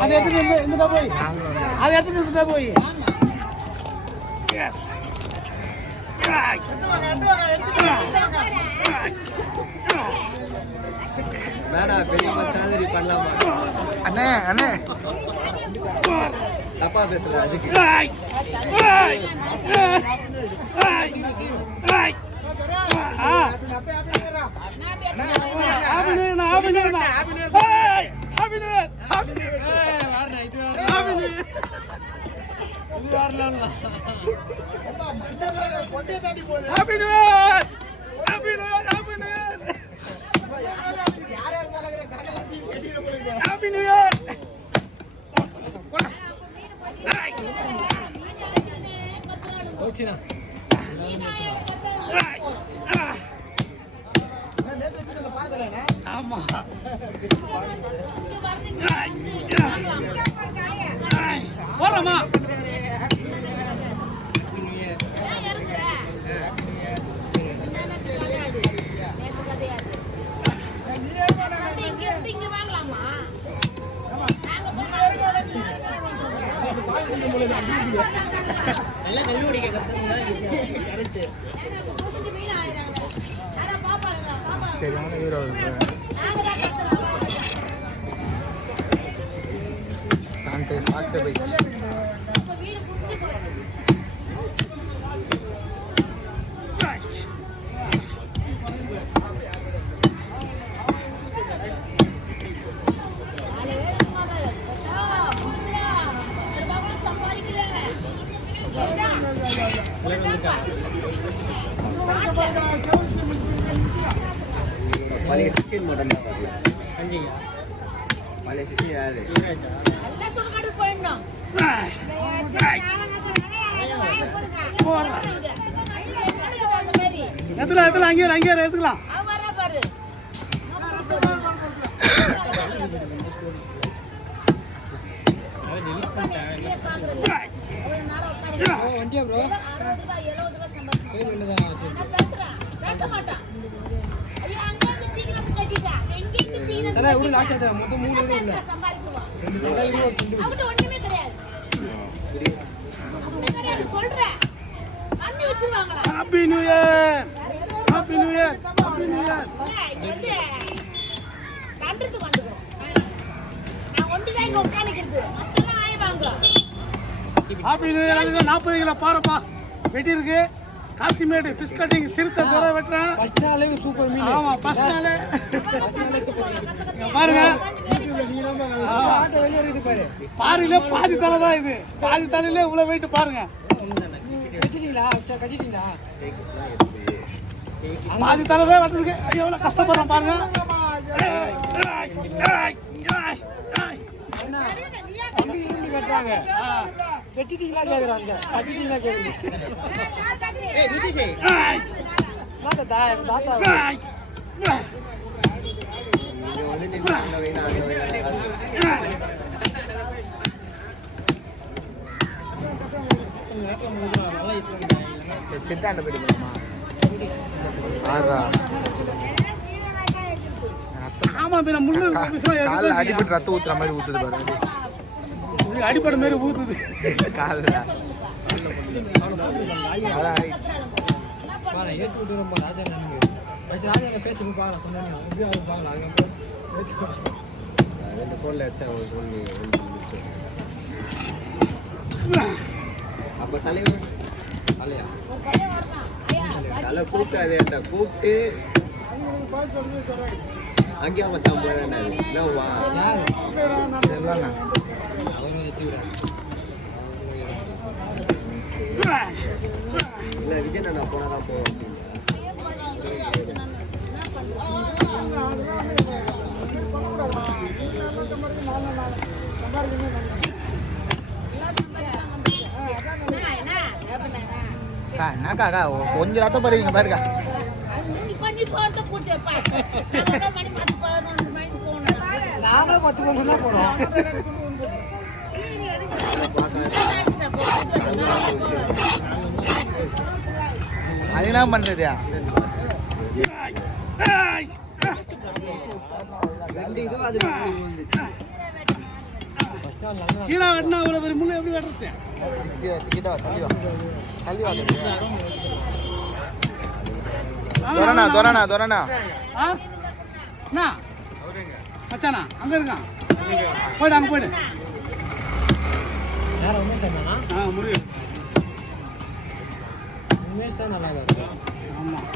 அது எடுத்துட்டு இந்த போய் அது எடுத்துட்டு இந்த போய் எஸ் மேடா பெரிய மாதிரி பண்ணலாமா அண்ணே அண்ணே தப்பா பேசல அதுக்கு ஆமா போறோமா சரியான ஹீரோ தான்டே பாக்ஸை போய் பழைய சிஷியன் மட்டும் தான் பழைய சிஷியன் யாரு அங்கே எடுத்துக்கலாம் வண்டியா ப்ரோ மொத்தம் 3 இல்ல happy new year happy new year happy new year happy new year 40 kilo பாறப்பா வெட்டி இருக்கு காசிமேடு ஃபிஷ் கட்டிங் சிறுத்தை துறை வெட்டுறேன் ஃபர்ஸ்ட் நாளே சூப்பர் மீன் ஆமா ஃபர்ஸ்ட் நாளே பாருங்க வெளிய இருக்கு பாரு பாருல பாதி தலை தான் இது பாதி தலையில இவ்வளவு வெயிட் பாருங்க கட்டிட்டீங்களா பாதி தலை தான் வெட்டுறதுக்கு எவ்வளவு கஷ்டப்படுறோம் பாருங்க கட்டுறாங்க வெட்டிட்டீங்களா கேக்குறாங்க கட்டிட்டீங்களா கேக்குறீங்க ஏய் ரிதிஷே தாத்தா தாத்தா இது வந்து நிமிஷம் வேணா சித்தாண்ட போயிட்டு போமா ஆறா ஆமா பின்ன முள்ளு கால்ல அடிபட்டு ரத்தம் ஊத்துற மாதிரி ஊத்துது பாருங்க அடிப்படை மாதிரி ஊத்துது கால்ல அதான் பாரு ஏத்து விட்டு ரொம்ப ராஜா நீங்க ராஜா ஃபேஸ்புக் பாக்கலாம் சொன்னீங்க இப்படி அவர் பாக்கலாம் அதுக்கு ரெண்டு போன்ல எடுத்து ஒரு போன் அப்ப தலைவர் தலையா தலை கூப்பிட்டாரு அந்த கூப்பிட்டு அங்கேயா மச்சான் போறேன் இல்லவா இல்லண்ணா இல்ல விஜய் நான் போனாதான் போவோம் என்னக்கா கொஞ்சம் ரத்தம் படுவீங்க பாருங்க நாங்களும் 10 மணி தான் போனோம் அதே என்ன பண்றது? சீரா வெட்டினா இவ்வளோ பெரிய முள்ளு எப்படி வெட்டுறது? கிட்ட வா, தள்ளி வா. தள்ளி வா. துரணா. ஆ அண்ணா மச்சானா அங்கே இருக்கான். போய்டு அங்கே போய்டு. வேற உமேஷ் அண்ணா? ஆ முடியும். உமேஷ் தான் நல்லா இருக்கு. ஆமாம்.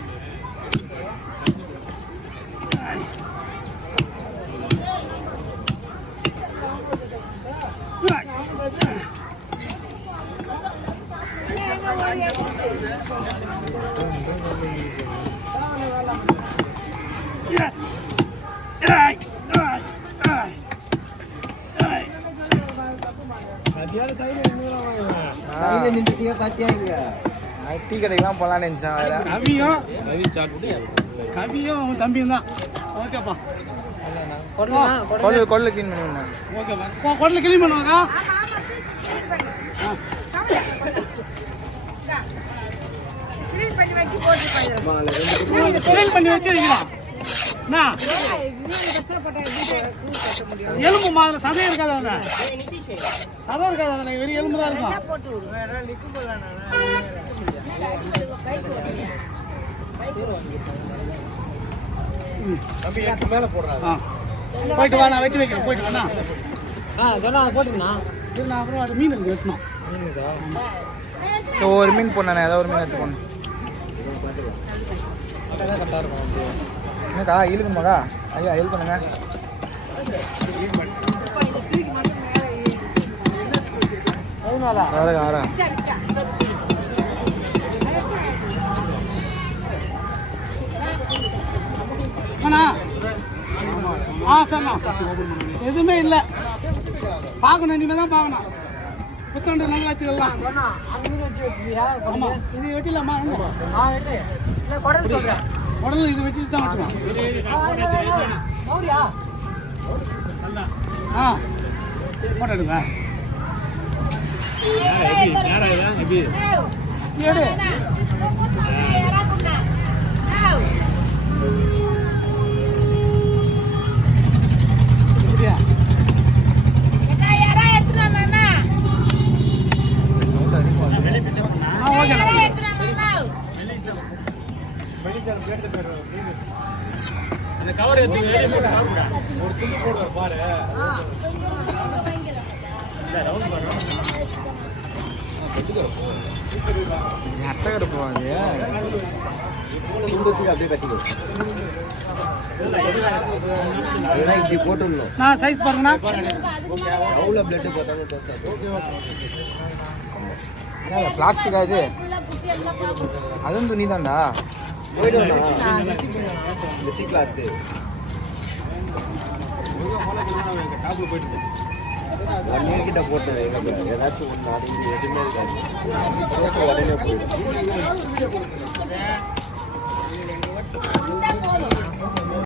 Yes. டீ கடைக்கெல்லாம் போகலான்னு நினச்சேன் வேற. கவியும் அவன் தம்பியும் தான். ஓகேப்பா. கொள்ளு க்ளீன் பண்ணி விடணும். ஓகேப்பா. கொடலில் கிளீன் பண்ணுவாங்க. கிளீன் பண்ணி வச்சுருக்கலாம். எலும்பு மாதிரி சதை இருக்காது. அதில் சதை இருக்காது. அதில் வெறும் எலும்பு தான் இருக்கும். போயிட்டு வா, நான் வெட்டி வைக்கிறேன். போயிட்டு வேணா போட்டுருண்ணா. நான் அப்புறம் அது மீன் இருக்கு வெட்டணும். ஒரு மீன் போடணே, ஏதாவது ஒரு மீன் எடுத்து போடணும். கரெக்டாக இருக்கும். என்னக்கா இழுக்குமாக்கா? ஐயா ஹெல்ப் பண்ணுங்க. ஆறா அண்ணா சரிண்ணா. எதுவுமே இல்லை. பார்க்கணும், இனிமேல் தான் பார்க்கணும். புத்தண்டு நல்லா வச்சுக்கலாம். ஆமாம், இது வெட்டிடலாமா? உடல் இது வெட்டிட்டு தான் வெட்டுவான். ஆ போட்டோ எடுங்க. எடு. அட்டகரை போவாது. நான் சைஸ் பாருங்கண்ணா. பிளாஸ்டிக்கா இது? அதுவும் துணி தான்டா. கிட்ட போட்டு ஏதாச்சும் ஒன்று அது எதுவுமே இருக்காது. உடனே போயிடும்.